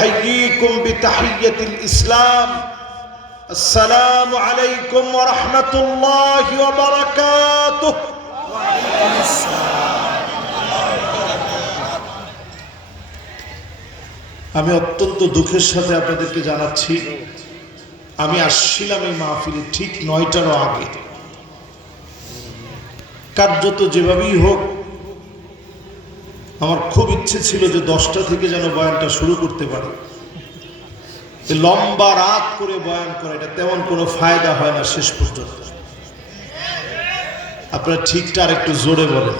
أحييكم بتحية الإسلام السلام عليكم ورحمة الله وبركاته আমি অত্যন্ত দুঃখের সাথে আপনাদেরকে জানাচ্ছি আমি আসছিলাম এই মাহফিলে ঠিক ৯টারও আগে কার্যত যেভাবেই হোক আমার খুব ইচ্ছে ছিল যে 10টা থেকে যেন বয়ানটা শুরু করতে পারি। লম্বা রাত করে বয়ান করা এটা তেমন কোনো ফায়দা হয় না শেষ পর্যন্ত। আপনারা ঠিকটা আর একটু জোরে বলেন।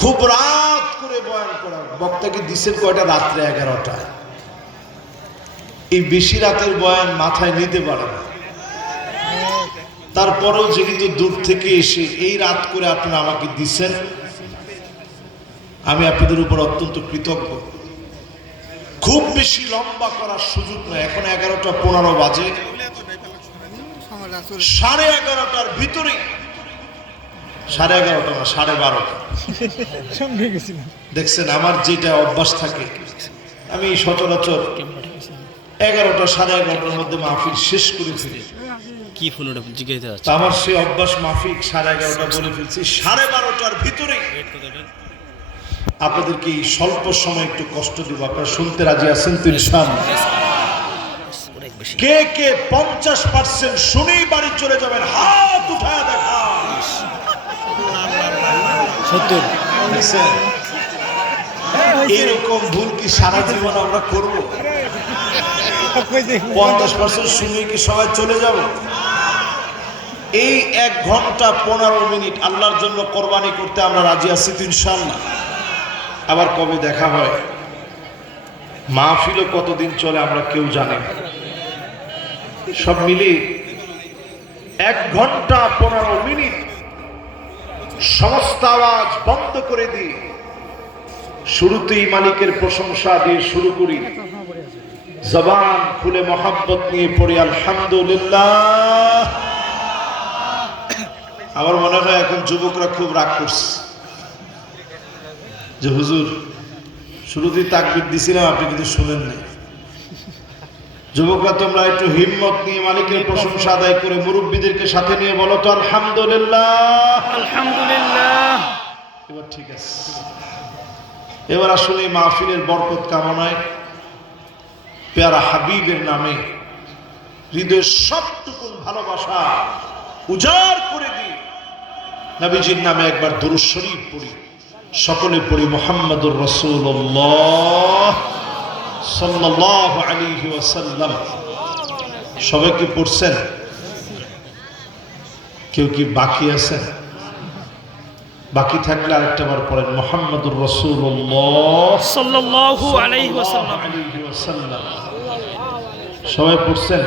খুব রাত করে বয়ান করা, বক্তাকে দিছেন কয়টা? রাত্রে 11টা। এই বেশি রাতের বয়ান মাথায় নিতে পারে না। তারপরেও যেহেতু দূর থেকে এসে এই রাত করে আপনারা আমাকে দিছেন, আমি আপনাদের উপর অত্যন্ত কৃতজ্ঞ। খুব বেশি লম্বা করার সুযোগ নয়। এখন 11টা 15 বাজে। 11:30টার ভিতরে, 11:30 না 12:30 দেখছেন আমার যেটা অভ্যাস থাকে, আমি সচরাচর 11টা 11:30টার মধ্যে মাহফিল শেষ করে ফেলি। কি ফোন ওটা জিজ্ঞাসা আছে আমার সেই অভ্যাস মাফিক 11:30টা বলে ফেলছি। 12:30টার ভিতরে আপনাদেরকে এই স্বল্প সময় একটু কষ্ট দিব। আপনারা শুনতে রাজি আছেন তো ইনশাআল্লাহ? কে কে 50% শুনেই বাড়ি চলে যাবেন? হাত উঠায় দেখা। 70 এরকম ভুল কি সারা জীবন আমরা করব? 50% শুনে কি সবাই চলে যাব? এই 1 ঘন্টা 15 মিনিট আল্লাহর জন্য কোরবানি করতে আমরা রাজি আছি তো ইনশাআল্লাহ? আবার কবে দেখা হয়, মাহফিলও কতদিন চলে আমরা কেউ জানি না। সব মিলে 1 ঘন্টা 15 মিনিট সমস্ত আওয়াজ বন্ধ করে দিয়ে শুরুতেই মালিকের প্রশংসা দিয়ে শুরু করি। জবান খুলে মহব্বত নিয়ে পড়ি আলহামদুলিল্লাহ। আমার মনে হয় এখন যুবকরা খুব রাগ করছে যে হুজুর শুরুতেই তাকবীর দিছিলাম, আপনি কিন্তু শুনেন নাই। যুবকরা তোমরা একটু হিম্মত নিয়ে মালিকের প্রশংসা আদায় করে মুরব্বীদেরকে সাথে নিয়ে বলো তো আলহামদুলিল্লাহ। আলহামদুলিল্লাহ। এবার ঠিক আছে। এবার আসলে মাহফিলের বরকত কামনায় পেয়ারা হাবিবের নামে হৃদয়ের সবটুকু ভালোবাসা উজাড় করে দিই নবীজির নামে একবার দুরূদ শরীফ পড়ি। সকলে পড়ি মুহাম্মাদুর রাসূলুল্লাহ সাল্লাল্লাহু আলাইহি ওয়াসাল্লাম। সবাই কি পড়ছেন? কেউ কি বাকি আছেন? বাকি থাকলে আরেকটা বার পড়েন মুহাম্মাদুর রাসূলুল্লাহ সাল্লাল্লাহু আলাইহি ওয়াসাল্লাম। সবাই পড়ছেন?